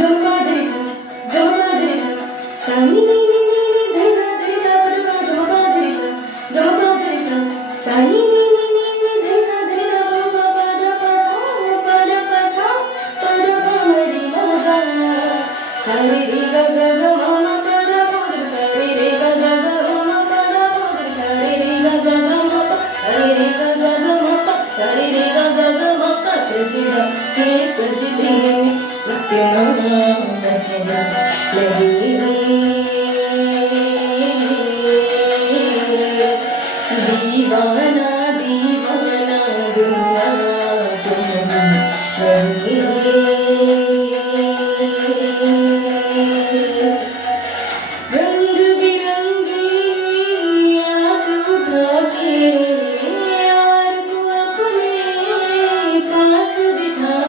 ಗಮಪದರಿಸ ಗಮಪದರಿಸ ಸನಿ ನಿ ನಿ ನಿ ನಿ ಧನ ಧನಿ ದ ಪದ ಗಮಪದರಿಸ ಗಮಪದರಿಸ ಸನಿ ನಿ ನಿ ನಿ ನಿ ಧನ ಧನಿ ದ ಪದ ಪದ ಪಸ ಪದ ಪಮರಿ ಮಗ ಸರಿ ರಿ ಗ ಗ ಗ ಮ ಪದ ಪದ ಸರಿ ರಿ ಗ ಗ ಗ ಮ ಪದ ಪದ ಸರಿ ರಿ ಗ ಗ ಗ ಮ ಸರಿ ರಿ ಗ ಗ ಗ ಮ ಸರಿ ರಿ ಗ ಗ ಗ ಮ ಸಜಿದ ಹೇ ಸಜಿದಿ दीवाना